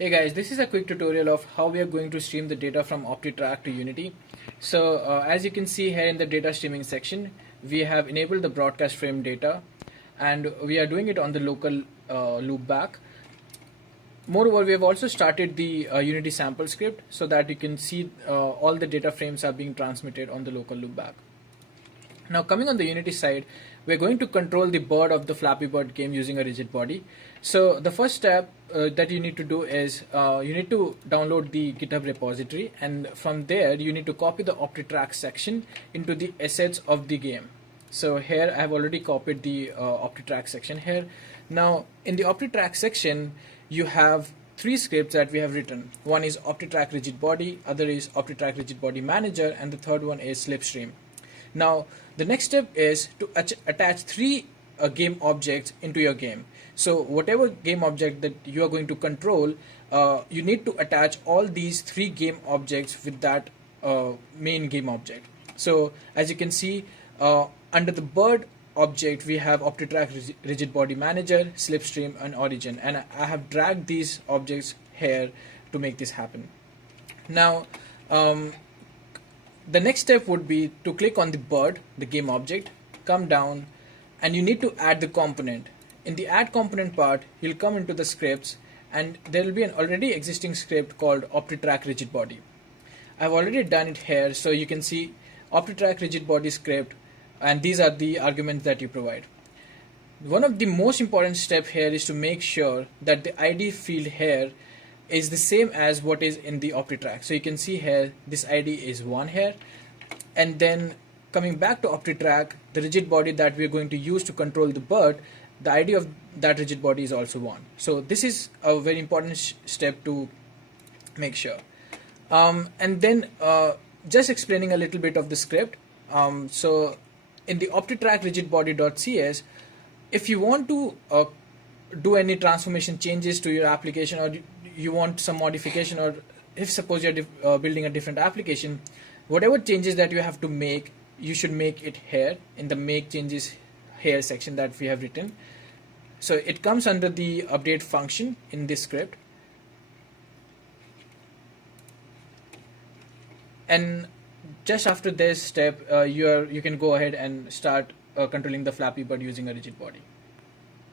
Hey guys, this is a quick tutorial of how we are going to stream the data from OptiTrack to Unity. So as you can see here in the data streaming section, we have enabled the broadcast frame data and we are doing it on the local loopback. Moreover, we have also started the Unity sample script so that you can see all the data frames are being transmitted on the local loopback. Now coming on the Unity side, we're going to control the bird of the Flappy Bird game using a rigid body. So the first step that you need to do is you need to download the GitHub repository, and from there you need to copy the OptiTrack section into the assets of the game. So here I have already copied the OptiTrack section here. Now in the OptiTrack section you have three scripts that we have written. One is OptiTrack rigid body, other is OptiTrack rigid body manager, and the third one is slipstream. Now the next step is to attach three game objects into your game. So whatever game object that you are going to control, you need to attach all these three game objects with that main game object. So as you can see, under the bird object we have OptiTrack rigid body manager, slipstream, and origin, and I have dragged these objects here to make this happen. Now the next step would be to click on the bird, the game object, come down, and you need to add the component. In the add component part, you'll come into the scripts and there will be an already existing script called OptiTrack rigid body. I've already done it here, so you can see OptiTrack rigid body script, and these are the arguments that you provide. One of the most important steps here is to make sure that the ID field here is the same as what is in the OptiTrack. So you can see here this ID is 1 here, and then coming back to OptiTrack, the rigid body that we're going to use to control the bird, the ID of that rigid body is also 1. So this is a very important step to make sure. And then just explaining a little bit of the script. So in the OptiTrack rigid body.cs, if you want to do any transformation changes to your application, or you want some modification, or if suppose you're building a different application, whatever changes that you have to make, you should make it here in the make changes here section that we have written. So it comes under the update function in this script, and just after this step you can go ahead and start controlling the Flappy Bird using a rigid body.